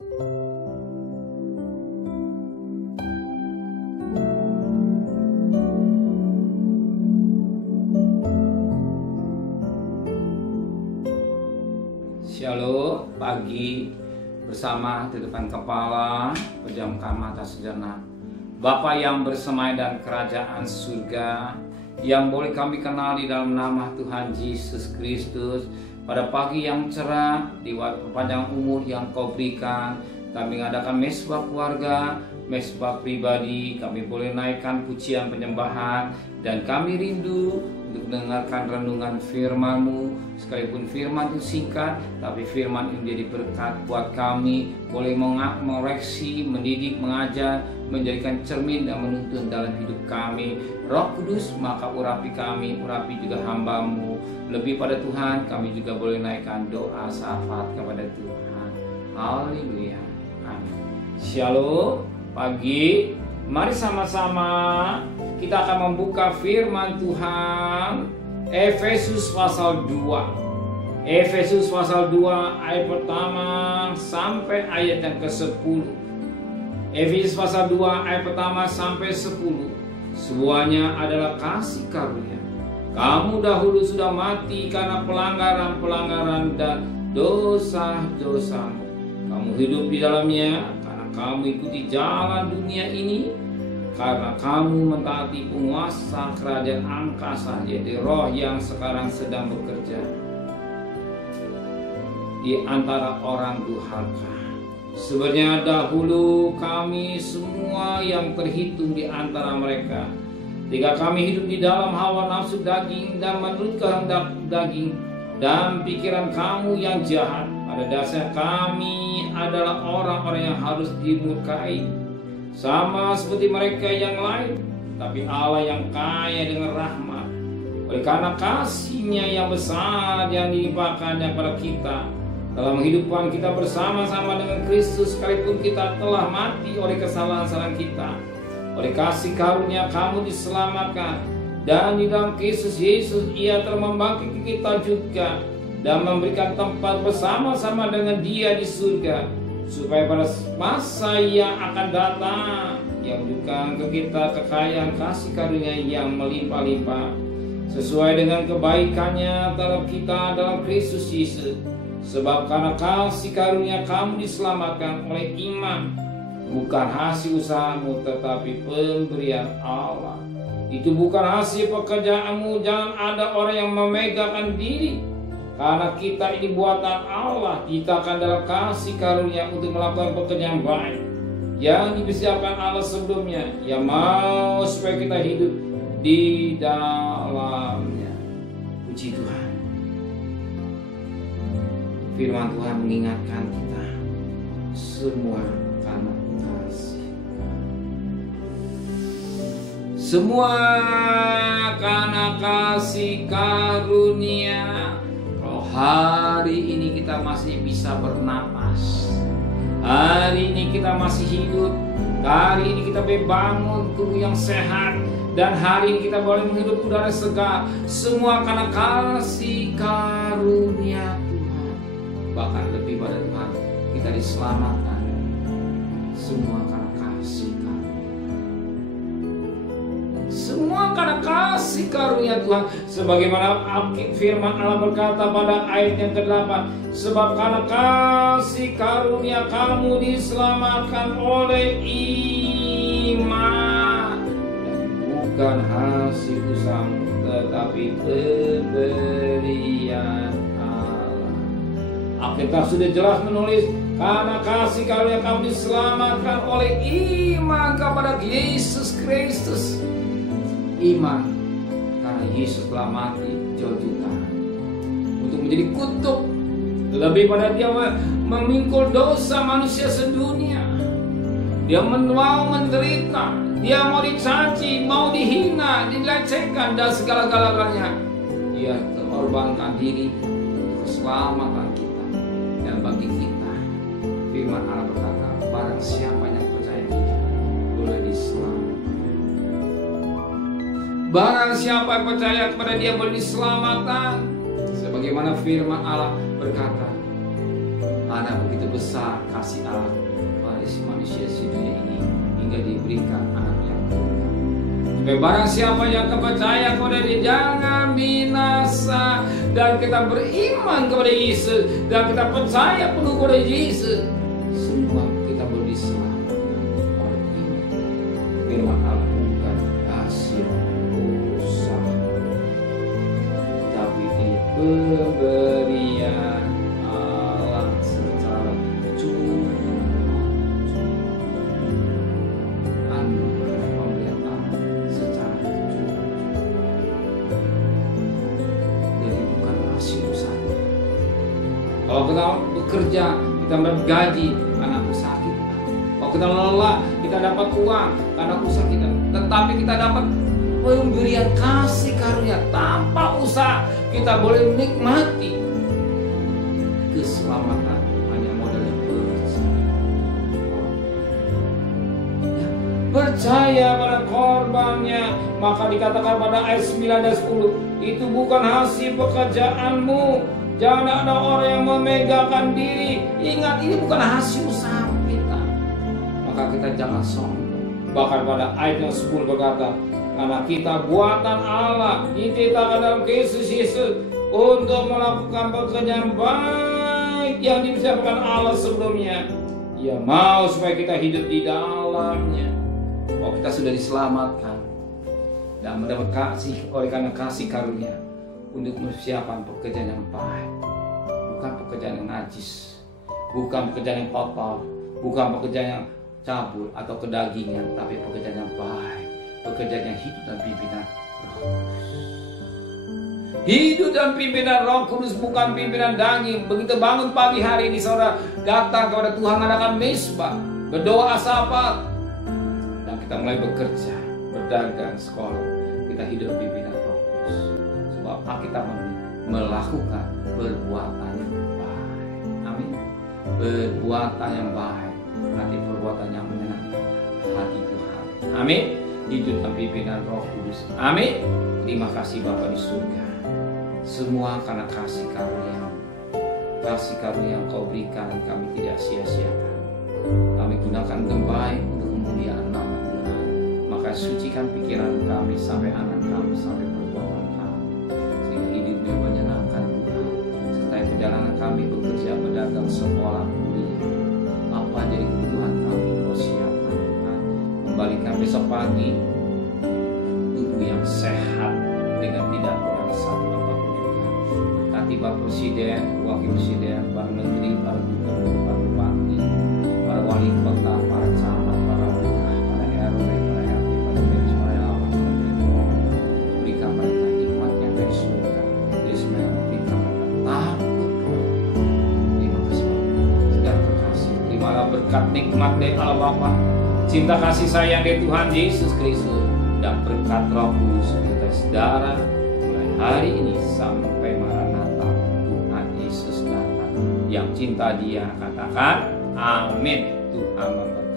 Shalom, pagi bersama tutupan kepala, pejamkan mata sejenak. Bapa yang bersemai dan kerajaan surga, yang boleh kami kenal di dalam nama Tuhan Yesus Kristus, pada pagi yang cerah, di waktu panjang umur yang Kau berikan, kami mengadakan mesbah keluarga, mesbah pribadi, kami boleh naikkan pujian penyembahan, dan kami rindu untuk mendengarkan renungan firman-Mu. Sekalipun firman itu singkat, tapi firman ini menjadi berkat buat kami, boleh mengoreksi, mendidik, mengajar, menjadikan cermin dan menuntun dalam hidup kami. Roh Kudus, maka urapi kami, urapi juga hamba-Mu. Lebih pada Tuhan, kami juga boleh naikkan doa syafaat kepada Tuhan. Haleluya, amin. Shalom, pagi. Mari sama-sama kita akan membuka firman Tuhan, Efesus pasal 2. Efesus pasal 2 ayat pertama sampai ayat yang ke-10. Efesus pasal 2 ayat pertama sampai 10. Semuanya adalah kasih karunia. Kamu dahulu sudah mati karena pelanggaran-pelanggaran dan dosa-dosamu. Kamu hidup di dalamnya karena kamu ikuti jalan dunia ini, karena kamu mentaati penguasa kerajaan angkasa, yaitu roh yang sekarang sedang bekerja di antara orang durhaka. Sebenarnya dahulu kami semua yang terhitung di antara mereka, ketika kami hidup di dalam hawa nafsu daging dan menurut kehendak daging dan pikiran kamu yang jahat. Pada dasar kami adalah orang-orang yang harus dimurkai, sama seperti mereka yang lain. Tapi Allah yang kaya dengan rahmat, oleh karena kasih-Nya yang besar yang dilimpahkannya kepada kita dalam kehidupan kita bersama-sama dengan Kristus, sekalipun kita telah mati oleh kesalahan-kesalahan kita, oleh kasih karunia kamu diselamatkan, dan di dalam Kristus Yesus Ia telah membangkitkan kita juga dan memberikan tempat bersama-sama dengan Dia di surga, supaya pada masa yang akan datang Ia menunjukkan ke kita kekayaan kasih karunia yang melimpah-limpah sesuai dengan kebaikan-Nya dalam kita dalam Kristus Yesus. Sebab karena kasih karunia kamu diselamatkan oleh iman, bukan hasil usahamu tetapi pemberian Allah. Itu bukan hasil pekerjaanmu. Jangan ada orang yang memegahkan diri, karena kita ini buatan Allah, diciptakan dalam kasih karunia untuk melakukan pekerjaan baik yang dipersiapkan Allah sebelumnya, yang mau supaya kita hidup di dalamnya. Puji Tuhan. Firman Tuhan mengingatkan kita semua karena kasih. Semua karena kasih karunia. Kalau hari ini kita masih bisa bernapas, hari ini kita masih hidup, hari ini kita bangun tubuh yang sehat, dan hari ini kita boleh menghirup udara segar, semua karena kasih karunia Tuhan. Bahkan lebih pada Tuhan, kita diselamatkan semua karena kasih karunia. Semua karena kasih karunia Tuhan. Sebagaimana firman Allah berkata pada ayat yang ke-8, sebab karena kasih karunia kamu diselamatkan oleh iman, dan bukan hasil usahamu tetapi pemberian Allah. Alkitab sudah jelas menulis, karena kasih karunia kamu diselamatkan oleh iman kepada Yesus Kristus. Iman karena Yesus telah mati jauh jutaan untuk menjadi kutub, lebih pada Dia memikul dosa manusia sedunia. Dia mau menderita, Dia mau dicaci, mau dihina, dilecehkan, dan segala-galanya. Dia mengorbankan diri untuk keselamatan kita. Dan bagi kita, firman Allah berkata, barang siapa yang percaya Dia boleh diselamatkan. Barang siapa yang percaya kepada Dia boleh diselamatkan. Sebagaimana firman Allah berkata, Karena begitu besar kasih Allah pada manusia di dunia ini hingga diberikan anak yang tunggal. Supaya barang siapa yang percaya kepada Dia jangan binasa. Dan kita beriman kepada Yesus dan kita percaya penuh kepada Yesus, semua kita boleh diselamatkan oleh iman. Firman Allah bukan hasil usaha, tapi ini pemberian Allah secara cuma-cuma. Anugerah pemberian Allah secara cuma-cuma. Jadi bukan hasil usaha. Kalau kita bekerja, kita bergaji karena usaha kita. Kalau kita lelah, kita dapat uang karena usaha kita. Tetapi kita dapat pemberian kasih karunia tanpa usaha. Kita boleh menikmati keselamatan hanya modalnya percaya. Percaya pada korbannya. Maka dikatakan pada ayat 9 dan 10, itu bukan hasil pekerjaanmu. Jangan ada orang yang memegahkan diri. Ingat, ini bukan hasil usaha kita. Maka kita jangan sombong. Bahkan pada ayat yang 10 berkata, karena kita buatan Allah, diciptakan dalam Kristus Yesus untuk melakukan pekerjaan baik yang dipersiapkan Allah sebelumnya. Ia mau supaya kita hidup di dalamnya. Oh, kita sudah diselamatkan dan mendapat kasih oleh karena kasih karunia untuk mempersiapkan pekerjaan yang baik, bukan pekerjaan yang najis, bukan pekerjaan yang kotor, bukan pekerjaan yang cabul atau kedagingan, tapi pekerjaan yang baik, pekerjaan yang hidup dan pimpinan Roh Kudus. Hidup dan pimpinan Roh Kudus, bukan pimpinan daging. Begitu bangun pagi hari ini, saudara datang kepada Tuhan, mengadakan mesbah, berdoa asapat, dan kita mulai bekerja, berdagang, sekolah. Kita hidup pimpinan Roh Kudus. Sebab kita melakukan perbuatan yang baik. Amin. Perbuatan yang baik berarti perbuatan yang menyenangkan hati Tuhan. Amin. Hidup dan pimpinan Roh Kudus. Amin. Terima kasih Bapa di surga. Semua karena kasih karunia. Kasih karunia yang Kau berikan kami tidak sia-siakan. Kami gunakan dengan baik untuk kemuliaan nama Tuhan. Maka sucikan pikiran kami sampai anak kami sampai perbuatan kami, sehingga hidupnya menyenangkan Tuhan. Serta perjalanan kami bekerja, berdagang, sekolah, kuliah, apa jadi kebutuhan kami Kau siapkan Tuhan. Kembalikan besok pagi tubuh yang sehat dengan tidak kurang satu apapun juga. Berkati Bapak Presiden, Wakil Presiden, para Menteri, para Gubernur, para Bupati, para Wali Kota, para camat, para lurah, para RW, para RT, para Benj, para Allah, para Direktur. Berikan mereka hikmatnya dari surga, dari semua yang berikan mereka takut. Terima kasih Bapak, segala terkasih. Terimalah berkat nikmat dari Allah Bapa, cinta kasih sayang dari Tuhan Yesus Kristus, dan berkat Roh Kudus kita saudara mulai hari ini sampai Maranatha Tuhan Yesus datang. Yang cinta Dia katakan amin. Tuhan memberkati.